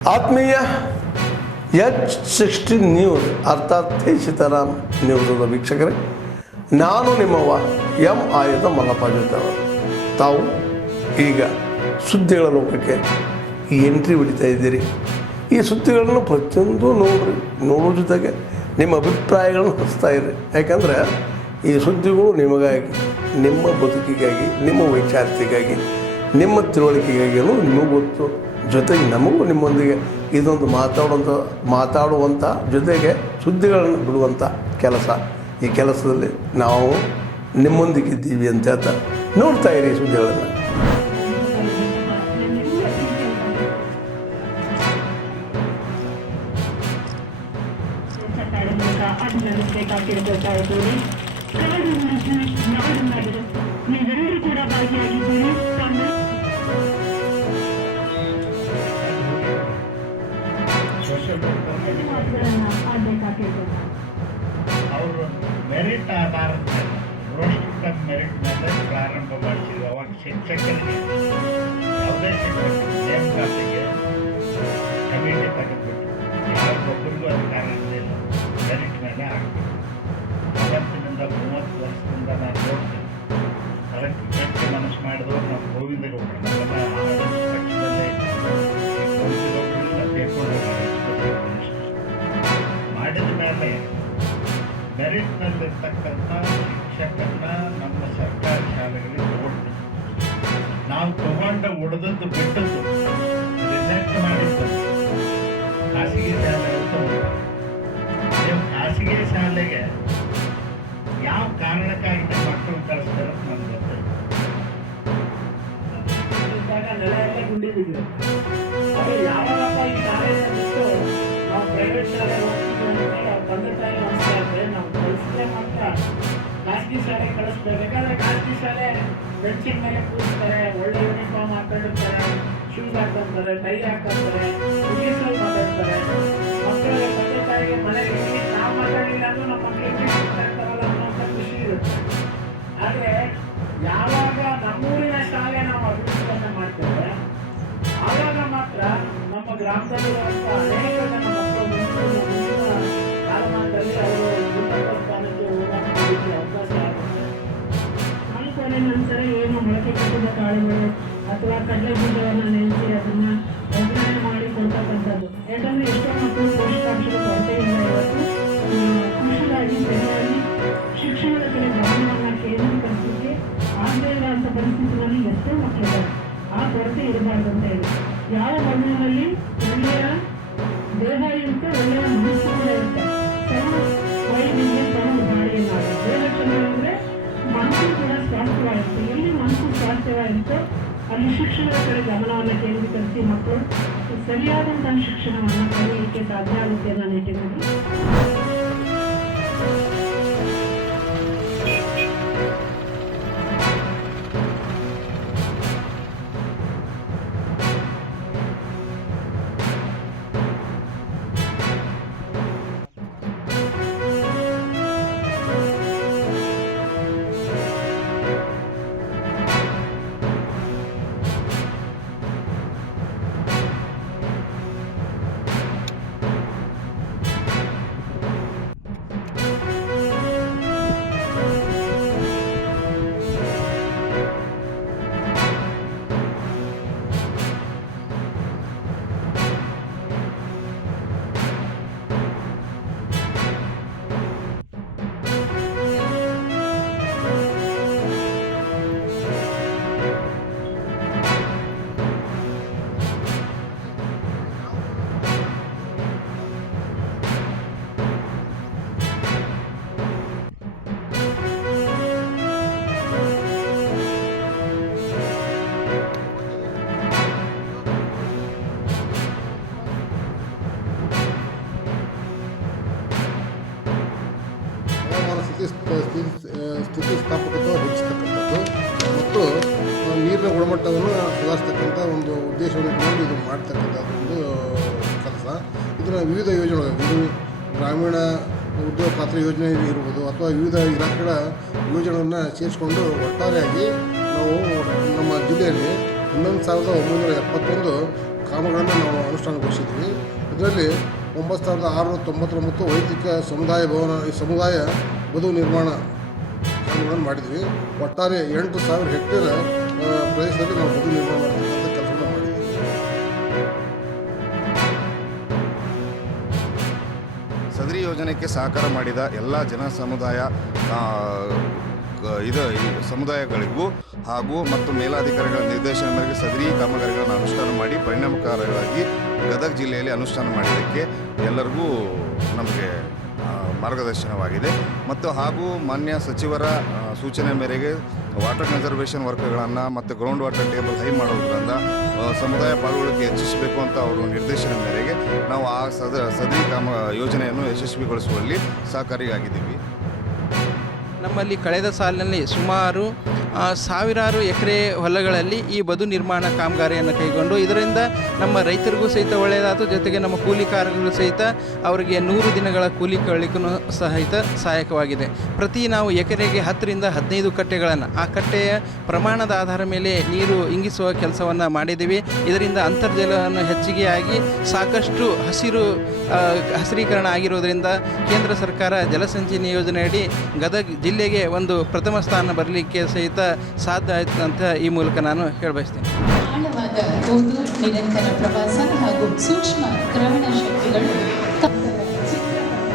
ಆತ್ಮೀಯ H60 news ಅರ್ಥಾತ್ ಸೀತಾರಾಮ್ ನ್ಯೂಸದ ವೀಕ್ಷಕರೇ, ನಾನು ನಿಮ್ಮವ ಎಂ ಆಯದ ಮಲ್ಲಪ್ಪ ಜೊತೆಯವರು. ತಾವು ಈಗ ಸುದ್ದಿಗಳ ಲೋಕಕ್ಕೆ ಎಂಟ್ರಿ ಹೊಡಿತಾ ಇದ್ದೀರಿ. ಈ ಸುದ್ದಿಗಳನ್ನು ಪ್ರತಿಯೊಂದು ನೋಡೋ ಜೊತೆಗೆ ನಿಮ್ಮ ಅಭಿಪ್ರಾಯಗಳನ್ನು ಹಚ್ತಾ ಇರಿ. ಯಾಕಂದರೆ ಈ ಸುದ್ದಿಗಳು ನಿಮಗಾಗಿ, ನಿಮ್ಮ ಬದುಕಿಗಾಗಿ, ನಿಮ್ಮ ವೈಚಾರಿಕೆಗಾಗಿ, ನಿಮ್ಮ ತಿಳುವಳಿಕೆಗಾಗಿಯೂ ನಿಮಗೂ ಗೊತ್ತು. ಜೊತೆಗೆ ನಮಗೂ ನಿಮ್ಮೊಂದಿಗೆ ಇದೊಂದು ಮಾತಾಡುವಂಥ ಜೊತೆಗೆ ಸುದ್ದಿಗಳನ್ನು ಬಿಡುವಂಥ ಕೆಲಸ. ಈ ಕೆಲಸದಲ್ಲಿ ನಾವು ನಿಮ್ಮೊಂದಿಗಿದ್ದೀವಿ ಅಂತ ಹೇಳ್ತಾ ನೋಡ್ತಾ ಇರಿ ಸುದ್ದಿಗಳನ್ನು. ನೀವೆಲ್ಲರೂ ಕೂಡ ಭಾಗಿಯಾಗಿದ್ದೀರಿ. ಅವರು ಮೆರಿಟ್ ಆಧಾರದ ಮೇಲೆ ರೋಸ್ಟರ್ ಕಪ್ ಮೆರಿಟ್ ಮೇಲೆ ಪ್ರಾರಂಭ ಮಾಡಿಸಿದ್ರು. ಅವಾಗ ಶಿಕ್ಷಕರಿಗೆ ಯಾವುದೇ ಶಿಕ್ಷಕರು ನೇಮಕಾತಿಗೆ ಕಮಿಟಿ ತೆಗೆದುಬಿಟ್ಟು ಯಾರಿಗೊಬ್ಬರಿಗೂ ಅಧಿಕಾರ ಇರಲಿಲ್ಲ. ಮೆರಿಟ್ ಮೇಲೆ ಆಗ್ತದೆ. ಅವತ್ತಿನಿಂದ 30 ವರ್ಷದಿಂದ ನಾನು ನೋಡ್ತೀನಿ. ಅದಕ್ಕೆ ಗಟ್ಟಿ ಮನಸ್ಸು ಮಾಡಿದವರು ನಮ್ಮ ಗೋವಿಂದಗೌಡರು ನಮ್ಮೆಲ್ಲ ಆಡಳಿತ ಪಕ್ಷದಲ್ಲೇ ಗೋವಿಂದಗೌಡರಿಂದ ಬೇರ್ಕೊಂಡಿದ್ದಾರೆ. ಮಾಡಿದ ಮೇಲೆ ಮೆರಿಟ್ನಲ್ಲಿರ್ತಕ್ಕಂಥ ಶಿಕ್ಷಕರನ್ನ ನಮ್ಮ ಸರ್ಕಾರಿ ಶಾಲೆಗಳಿಗೆ ತಗೊಳ್ತೀವಿ. ನಾವು ತಗೊಂಡ ಉಳಿದದ್ದು ಬಿಟ್ಟದ್ದು ರಿಜೆಕ್ಟ್ ಮಾಡಿದ್ದು ಖಾಸಗಿ ಶಾಲೆಗಳು ತಗೊಂಡು. ನೀವು ಖಾಸಗಿ ಶಾಲೆಗೆ ಯಾವ ಕಾರಣಕ್ಕಾಗಿ ನಿಮ್ಮ ಮಕ್ಕಳು ಕಳಿಸ್ತಾರೆ ಅಂತ ನಮ್ಗೆ ಗೊತ್ತಿಲ್ಲ. ನೆಲ ಎಲ್ಲ ಗುಂಡಿ ಬಿದ್ದಿದೆ. ಅದು ಯಾವಾಗಪ್ಪ ಈ ಶಾಲೆಯನ್ನು ಬಿಟ್ಟು ನಾವು ಪ್ರೈವೇಟ್ ಶಾಲೆ ಹೋಗ್ತೀವಿ ಅಂತ ತಂದೆ ತಾಯಿ ಅನಿಸ್ತಾ ಇದ್ರೆ ನಾವು ಕಳಿಸಿದ್ರೆ ಮಾತ್ರ ಖಾಸಗಿ ಶಾಲೆಗೆ ಕಳಿಸ್ಬೇಕು. ಯಾಕಂದ್ರೆ ಖಾಸಗಿ ಶಾಲೆ ಬೆಂಚಿನ ಮೇಲೆ ಕೂರಿಸ್ತಾರೆ, ಒಳ್ಳೆ ಯೂನಿಫಾರ್ಮ್ ಹಾಕೊಂಡಿರ್ತಾರೆ, ಶೂಸ್ ಹಾಕೊಂತಾರೆ, ಟೈ ಹಾಕೊಂತಾರೆ, ಇಂಗ್ಲೀಷಲ್ಲಿ ಮಾತಾಡ್ತಾರೆ. ಮಕ್ಕಳಿಗೆ ತಂದೆ ತಾಯಿಗೆ ಮನೆಗೆ ಇಂಗ್ಲೀಷ್ ನಾವು ಮಾತಾಡಿಲ್ಲ ಅಂದ್ರೂ ನಮ್ಮ ಮಕ್ಕಳು ಇಂಗ್ಲೀಷ್ ಮಾತಾಡ್ತಾರಲ್ಲ ಅನ್ನೋಂಥ ಖುಷಿ ಇರುತ್ತೆ. ಆದರೆ ಯಾವಾಗ ನಮ್ಮೂರಿನ ಶಾಲೆ ನಾವು ಅಭಿವೃದ್ಧಿಯನ್ನು ಮಾಡ್ತೇವೆ ಆವಾಗ ಮಾತ್ರ ನಮ್ಮ ಗ್ರಾಮದಲ್ಲಿರುವಂಥ ಅನೇಕ ಜನ ಮಕ್ಕಳು ಮುಂದಿನ ಕಾಲಮಾನದಲ್ಲಿ ಅವರು ಉನ್ನತ ಸ್ಥಾನಕ್ಕೆ ಹೋಗೋದಕ್ಕೆ ಅವಕಾಶ ಆಗುತ್ತೆ. ನಾಲ್ಕನೇ ನಂತರ ಏನು ಮೊಳಕೆ ಕಟ್ಟಿದ ಕಾಳುಗಳು ಅಥವಾ ಕಡಲೆ ಬೀಜವನ್ನು ನೆನೆಸಿ ಅದನ್ನು ಒಗ್ಗರಣೆ ಮಾಡಿ ಕೊಡ್ತಕ್ಕಂಥದ್ದು. ಯಾಕಂದರೆ ಎಷ್ಟೋ ಮಕ್ಕಳು ಪೋಷಕಾಂಶದ ಕೊರತೆಯಿಂದ ಇವತ್ತು ಕೃಷಿಗಾಗಿ ಬೆಳೆಯಲ್ಲಿ ಶಿಕ್ಷಣದ ಕಡೆ ಗಮನವನ್ನು ಕೇಂದ್ರೀಕರಿಸಲಿಕ್ಕೆ ಆಗದೇ ಇರುವಂಥ ಪರಿಸ್ಥಿತಿಯಲ್ಲಿ ಎಷ್ಟೋ ಮಕ್ಕಳಿದ್ದಾರೆ. ಆ ಕೊರತೆ ಇರಬಾರ್ದು ಅಂತ ಹೇಳಿ ಯಾವ ಮಣ್ಣಿನಲ್ಲಿ ಒಳ್ಳೆಯ ದೇಹ ಇರುತ್ತೆ, ಒಳ್ಳೆಯ ಮನಸ್ಸು ಕೂಡ ಇರುತ್ತೆ. ವೈದ್ಯ ತಗೊಂಡು ಬಾಡಿಯನ್ನಾಗುತ್ತೆ. ದೇಹ ಚೆನ್ನಾಗಿದ್ರೆ ಮನಸ್ಸು ಕೂಡ ಸ್ವಾಸ್ಥ್ಯವಾಗಿರುತ್ತೆ. ಎಲ್ಲಿ ಮನಸ್ಸು ಸ್ವಾಸ್ಥ್ಯವಾಗಿರುತ್ತೋ ಅಲ್ಲಿ ಶಿಕ್ಷಣದ ಕಡೆ ಗಮನವನ್ನು ಕೇಂದ್ರೀಕರಿಸಿ ಮಕ್ಕಳು ಸರಿಯಾದಂತಹ ಶಿಕ್ಷಣವನ್ನು ಕಲಿಯಲಿಕ್ಕೆ ಸಾಧ್ಯ ಆಗುತ್ತೆ ಅನ್ನೋ ನಿಟ್ಟಿನಲ್ಲಿ ಸ್ಥಿತಿಸ್ಥಾಪಕತ್ವ ಹೆಚ್ಚಿಸ್ತಕ್ಕಂಥದ್ದು ಮತ್ತು ನೀರಿನ ಗುಣಮಟ್ಟವನ್ನು ಸುಧಾರಿಸ್ತಕ್ಕಂಥ ಒಂದು ಉದ್ದೇಶವನ್ನು ಇಟ್ಕೊಂಡು ಇದು ಮಾಡ್ತಕ್ಕಂಥದ್ದು ಒಂದು ಕೆಲಸ. ಇದನ್ನು ವಿವಿಧ ಯೋಜನೆಗಳು, ಗ್ರಾಮೀಣ ಉದ್ಯೋಗ ಖಾತ್ರಿ ಯೋಜನೆ ಇರ್ಬೋದು ಅಥವಾ ವಿವಿಧ ಇಲಾಖೆಗಳ ಯೋಜನೆಗಳನ್ನು ಸೇರಿಸಿಕೊಂಡು ಒಟ್ಟಾರೆಯಾಗಿ ನಾವು ನಮ್ಮ ಜಿಲ್ಲೆಯಲ್ಲಿ 11,971 ಕಾಮಗಳನ್ನು ನಾವು ಅನುಷ್ಠಾನಗೊಳಿಸಿದ್ವಿ. ಇದರಲ್ಲಿ 9,699 ವೈದಿಕ ಸಮುದಾಯ ಬದು ನಿರ್ಮಾಣ ಕಾರ್ಯಗಳನ್ನು ಮಾಡಿದ್ವಿ. ಒಟ್ಟಾರೆ 8,000 ಹೆಕ್ಟೇರ್ ಪ್ರದೇಶದಲ್ಲಿ ನಾವು ಬದು ನಿರ್ಮಾಣ ಮಾಡ್ತಕ್ಕಂಥ ಕೆಲಸವನ್ನು ಮಾಡಿದ್ದೀವಿ. ಸದರಿ ಯೋಜನೆಗೆ ಸಹಕಾರ ಮಾಡಿದ ಎಲ್ಲ ಜನ ಸಮುದಾಯಗಳಿಗೂ ಹಾಗೂ ಮತ್ತು ಮೇಲಾಧಿಕಾರಿಗಳ ನಿರ್ದೇಶನ ಮೇರೆಗೆ ಸದರಿ ಕಾಮಗಾರಿಗಳನ್ನು ಅನುಷ್ಠಾನ ಮಾಡಿ ಪರಿಣಾಮಕಾರಿಯಾಗಿ ಗದಗ ಜಿಲ್ಲೆಯಲ್ಲಿ ಅನುಷ್ಠಾನ ಮಾಡಿದ್ದಕ್ಕೆ ಎಲ್ಲರಿಗೂ ನಮಗೆ ಮಾರ್ಗದರ್ಶನವಾಗಿದೆ. ಮತ್ತು ಹಾಗೂ ಮಾನ್ಯ ಸಚಿವರ ಸೂಚನೆ ಮೇರೆಗೆ ವಾಟರ್ ಕನ್ಸರ್ವೇಷನ್ ವರ್ಕ್ಗಳನ್ನು ಮತ್ತು ಗ್ರೌಂಡ್ ವಾಟರ್ ಟೇಬಲ್ ಹೈ ಮಾಡೋದ್ರಿಂದ ಸಮುದಾಯ ಪಾಲ್ಗೊಳ್ಳಿಕೆ ಹೆಚ್ಚಿಸಬೇಕು ಅಂತ ಅವರು ನಿರ್ದೇಶನ ಮೇರೆಗೆ ನಾವು ಆ ಸದರಿ ಯೋಜನೆಯನ್ನು ಯಶಸ್ವಿಗೊಳಿಸುವಲ್ಲಿ ಸಹಕಾರಿಯಾಗಿದ್ದೀವಿ. ನಮ್ಮಲ್ಲಿ ಕಳೆದ ಸಾಲಿನಲ್ಲಿ ಸುಮಾರು ಸಾವಿರಾರು ಎಕರೆ ಹೊಲಗಳಲ್ಲಿ ಈ ಬದು ನಿರ್ಮಾಣ ಕಾಮಗಾರಿಯನ್ನು ಕೈಗೊಂಡು ಇದರಿಂದ ನಮ್ಮ ರೈತರಿಗೂ ಸಹಿತ ಒಳ್ಳೆಯದಾಯಿತು, ಜೊತೆಗೆ ನಮ್ಮ ಕೂಲಿಕಾರರಿಗೂ ಸಹಿತ ಅವರಿಗೆ 100 ದಿನಗಳ ಕೂಲಿ ಕಳ್ಳಿಕ್ಕೂ ಸಹಿತ ಸಹಾಯಕವಾಗಿದೆ. ಪ್ರತಿ ನಾವು ಎಕರೆಗೆ 10ರಿಂದ 15 ಕಟ್ಟೆಗಳನ್ನು ಆ ಕಟ್ಟೆಯ ಪ್ರಮಾಣದ ಆಧಾರ ಮೇಲೆ ನೀರು ಇಂಗಿಸುವ ಕೆಲಸವನ್ನು ಮಾಡಿದ್ದೀವಿ. ಇದರಿಂದ ಅಂತರ್ಜಲವನ್ನು ಹೆಚ್ಚಿಗೆಯಾಗಿ ಸಾಕಷ್ಟು ಹಸಿರೀಕರಣ ಆಗಿರೋದರಿಂದ ಕೇಂದ್ರ ಸರ್ಕಾರ ಜಲಸಂಚಯನ ಯೋಜನೆಯಡಿ ಗದಗ ಜಿಲ್ಲೆಗೆ ಒಂದು ಪ್ರಥಮ ಸ್ಥಾನ ಬರಲಿಕ್ಕೆ ಸಹಿತ ಸಾಧ್ಯ ಆಯಿತು ಅಂತ ಈ ಮೂಲಕ ನಾನು ಹೇಳಬಯಸ್ತೇನೆ. ಆಳವಾದ ಓದು, ನಿರಂತರ ಪ್ರವಾಸ ಹಾಗೂ ಸೂಕ್ಷ್ಮ ಗ್ರಹಣ ಶಕ್ತಿಗಳು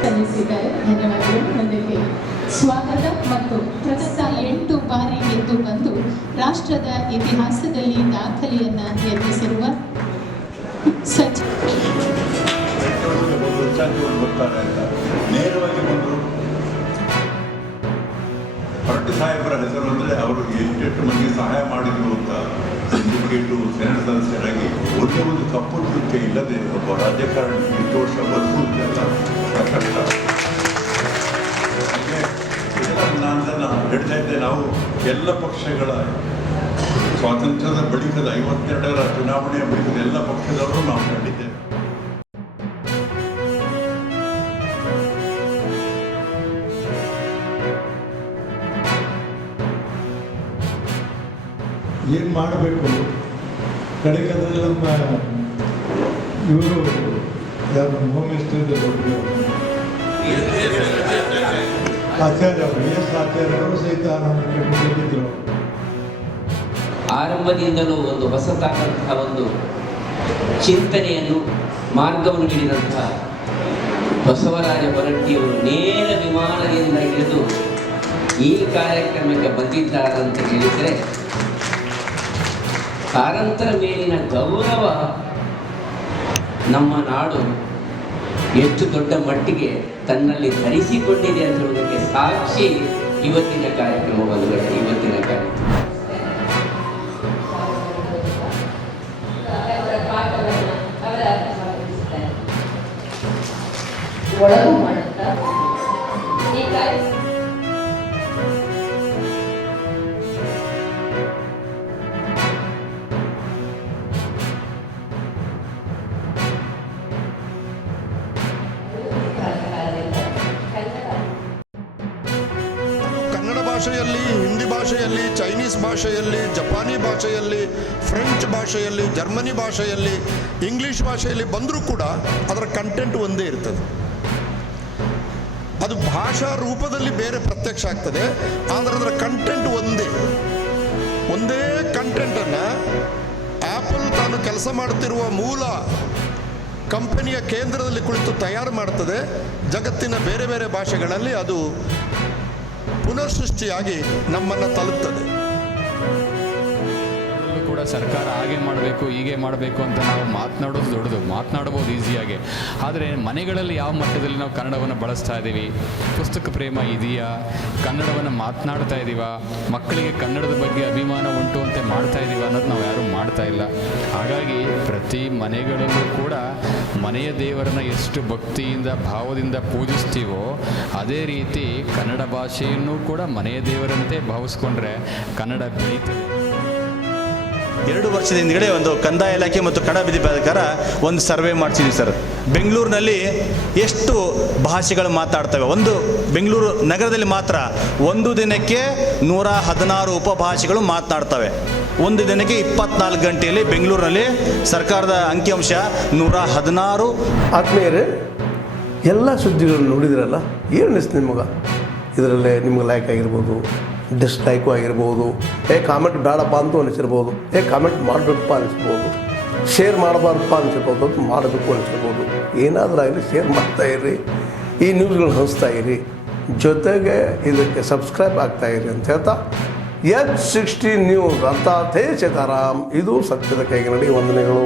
ಸಲ್ಲಿಸಿದ್ದಾರೆ. ಧನ್ಯವಾದಗಳು. ಮುಂದಕ್ಕೆ ಸ್ವಾಗತ ಮತ್ತು ಪ್ರಸ್ತುತ 8 ಬಾರಿ ಗೆದ್ದು ಬಂದು ರಾಷ್ಟ್ರದ ಇತಿಹಾಸದಲ್ಲಿ ದಾಖಲೆಯನ್ನು ನಿರ್ಮಿಸಿರುವ ನೇರವಾಗಿ ಬಂದರು. ಹೊರಟ್ಟಿ ಸಾಹೇಬರ ಹೆಸರು ಅಂದರೆ ಅವರು ಎಷ್ಟು ಮಂದಿಗೆ ಸಹಾಯ ಮಾಡಿದ್ರು ಅಂತ ಸಿಂಡಿಕೇಟು ಸೆನೆಟ್ ಸದಸ್ಯರಾಗಿ ಒಂದು ಕಪ್ಪು ಚುಕ್ಕೆ ಇಲ್ಲದೆ ಒಬ್ಬ ರಾಜಕಾರಣಿ ಇಷ್ಟು ವರ್ಷ ಬದುಕುವುದೆಲ್ಲ ಕಷ್ಟ. ಹಾಗೆ ನಾನು ಹೇಳ್ತಾ ಇದ್ದೆ, ನಾವು ಎಲ್ಲ ಪಕ್ಷಗಳ ಸ್ವಾತಂತ್ರ್ಯದ ಬಳಿಕದ 52ರ ಚುನಾವಣೆಯ ಬಳಿಕದ ಎಲ್ಲ ಪಕ್ಷದವರು ನಾವು ಕಂಡಿದ್ದೇವೆ. ಏನು ಮಾಡಬೇಕು ಕಡೆಗದಲ್ಲಿ ನಮ್ಮ ಇವರು ಯಾರು ಹೋಮ್ ಮಿನಿಸ್ಟರ್ ಆಚಾರ್ಯ ಅವರು ಆಚಾರ್ಯ ಅವರು ಸಹಿತ ನಮಗೆ ಮುಂದಿದ್ದರು. ಆರಂಭದಿಂದಲೂ ಒಂದು ಹೊಸತಾದಂತಹ ಒಂದು ಚಿಂತನೆಯನ್ನು ಮಾರ್ಗವನ್ನು ನೀಡಿದಂತಹ ಬಸವರಾಜ ಹೊರಟ್ಟಿಯವರು ನೇರ ವಿಮಾನದಿಂದ ಇಳಿದು ಈ ಕಾರ್ಯಕ್ರಮಕ್ಕೆ ಬಂದಿದ್ದಾರೆ ಅಂತ ಹೇಳಿದರೆ ಕಾರಂತರ ಮೇಲಿನ ಗೌರವ ನಮ್ಮ ನಾಡು ಎಷ್ಟು ದೊಡ್ಡ ಮಟ್ಟಿಗೆ ತನ್ನಲ್ಲಿ ಧರಿಸಿಕೊಂಡಿದೆ ಅಂತ ಹೇಳುವುದಕ್ಕೆ ಸಾಕ್ಷಿ ಇವತ್ತಿನ ಕಾರ್ಯಕ್ರಮ ಬಂಧುಗಳೇ. ಇವತ್ತಿನ ಕಾರ್ಯಕ್ರಮ ಒಳಗೂ ಮಾಡುತ್ತಾ ಈ ಕನ್ನಡ ಭಾಷೆಯಲ್ಲಿ, ಹಿಂದಿ ಭಾಷೆಯಲ್ಲಿ, ಚೈನೀಸ್ ಭಾಷೆಯಲ್ಲಿ, ಜಪಾನಿ ಭಾಷೆಯಲ್ಲಿ, ಫ್ರೆಂಚ್ ಭಾಷೆಯಲ್ಲಿ, ಜರ್ಮನಿ ಭಾಷೆಯಲ್ಲಿ, ಇಂಗ್ಲೀಷ್ ಭಾಷೆಯಲ್ಲಿ ಬಂದರೂ ಕೂಡ ಅದರ ಕಂಟೆಂಟ್ ಒಂದೇ ಇರ್ತದೆ. ಅದು ಭಾಷಾ ರೂಪದಲ್ಲಿ ಬೇರೆ ಪ್ರತ್ಯಕ್ಷ ಆಗ್ತದೆ, ಆದರೆ ಅದರ ಕಂಟೆಂಟ್ ಒಂದೇ ಕಂಟೆಂಟನ್ನು ಆ್ಯಪಲ್ ತಾನು ಕೆಲಸ ಮಾಡುತ್ತಿರುವ ಮೂಲ ಕಂಪನಿಯ ಕೇಂದ್ರದಲ್ಲಿ ಕುಳಿತು ತಯಾರು ಮಾಡ್ತದೆ. ಜಗತ್ತಿನ ಬೇರೆ ಬೇರೆ ಭಾಷೆಗಳಲ್ಲಿ ಅದು ಪುನರ್ಸೃಷ್ಟಿಯಾಗಿ ನಮ್ಮನ್ನು ತಲುಪ್ತದೆ. ಕೂಡ ಸರ್ಕಾರ ಹಾಗೆ ಮಾಡಬೇಕು ಹೀಗೆ ಮಾಡಬೇಕು ಅಂತ ನಾವು ಮಾತನಾಡೋದು ದೊಡ್ಡದು, ಮಾತನಾಡ್ಬೋದು ಈಸಿಯಾಗಿ. ಆದರೆ ಮನೆಗಳಲ್ಲಿ ಯಾವ ಮಟ್ಟದಲ್ಲಿ ನಾವು ಕನ್ನಡವನ್ನು ಬಳಸ್ತಾ ಇದ್ದೀವಿ, ಪುಸ್ತಕ ಪ್ರೇಮ ಇದೆಯಾ, ಕನ್ನಡವನ್ನು ಮಾತನಾಡ್ತಾ ಇದ್ದೀವಾ, ಮಕ್ಕಳಿಗೆ ಕನ್ನಡದ ಬಗ್ಗೆ ಅಭಿಮಾನ ಉಂಟು ಅಂತ ಮಾಡ್ತಾ ಇದ್ದೀವ ಅನ್ನೋದು ನಾವು ಯಾರೂ ಮಾಡ್ತಾ ಇಲ್ಲ. ಹಾಗಾಗಿ ಪ್ರತಿ ಮನೆಗಳಲ್ಲೂ ಕೂಡ ಮನೆಯ ದೇವರನ್ನು ಎಷ್ಟು ಭಕ್ತಿಯಿಂದ ಭಾವದಿಂದ ಪೂಜಿಸ್ತೀವೋ ಅದೇ ರೀತಿ ಕನ್ನಡ ಭಾಷೆಯನ್ನು ಕೂಡ ಮನೆಯ ದೇವರಂತೆ ಭಾವಿಸ್ಕೊಂಡ್ರೆ ಕನ್ನಡ ಬೆಳೀತದೆ. 2 ವರ್ಷದ ಹಿಂದ್ಗಡೆ ಒಂದು ಕಂದಾಯ ಇಲಾಖೆ ಮತ್ತು ಕನ್ನಡ ಅಭಿವೃದ್ಧಿ ಪ್ರಾಧಿಕಾರ ಒಂದು ಸರ್ವೆ ಮಾಡ್ತಿದ್ವಿ ಸರ್. ಬೆಂಗಳೂರಿನಲ್ಲಿ ಎಷ್ಟು ಭಾಷೆಗಳು ಮಾತಾಡ್ತವೆ, ಒಂದು ಬೆಂಗಳೂರು ನಗರದಲ್ಲಿ ಮಾತ್ರ ಒಂದು ದಿನಕ್ಕೆ 116 ಉಪಭಾಷೆಗಳು ಮಾತನಾಡ್ತವೆ. ಒಂದು ದಿನಕ್ಕೆ 24 ಗಂಟೆಯಲ್ಲಿ ಬೆಂಗಳೂರಿನಲ್ಲಿ ಸರ್ಕಾರದ ಅಂಕಿಅಂಶ 116. ಆತ್ಮೀಯರೇ, ಎಲ್ಲ ಸುದ್ದಿಗಳನ್ನು ನೋಡಿದ್ರಲ್ಲ, ಏನು ಅನಿಸ್ತು ನಿಮಗೆ? ಇದರಲ್ಲೇ ನಿಮ್ಗೆ ಲೈಕ್ ಆಗಿರ್ಬೋದು, ಡಿಸ್ಲೈಕು ಆಗಿರ್ಬೋದು, ಕಾಮೆಂಟ್ ಬೇಡಪ್ಪ ಅಂತೂ ಅನಿಸಿರ್ಬೋದು, ಕಾಮೆಂಟ್ ಮಾಡಬೇಕಪ್ಪ ಅನಿಸ್ಬೋದು, ಶೇರ್ ಮಾಡಬಾರ್ದಪ್ಪ ಅನಿಸಿರ್ಬೋದು, ಮಾಡಬೇಕು ಅನಿಸಿರ್ಬೋದು. ಏನಾದರೂ ಆಗಲಿ ಶೇರ್ ಮಾಡ್ತಾಯಿರಿ, ಈ ನ್ಯೂಸ್ಗಳನ್ನ ಹಂಚ್ತಾ ಇರಿ, ಜೊತೆಗೆ ಇದಕ್ಕೆ ಸಬ್ಸ್ಕ್ರೈಬ್ ಆಗ್ತಾಯಿರಿ ಅಂತ ಹೇಳ್ತಾ H16 ನ್ಯೂಸ್ ಅರ್ಥಾತ್ ಹೇ ಸೀತಾರಾಮ್, ಇದು ಸತ್ಯದ ಕೈಗನ್ನಡಿ. ವಂದನೆಗಳು.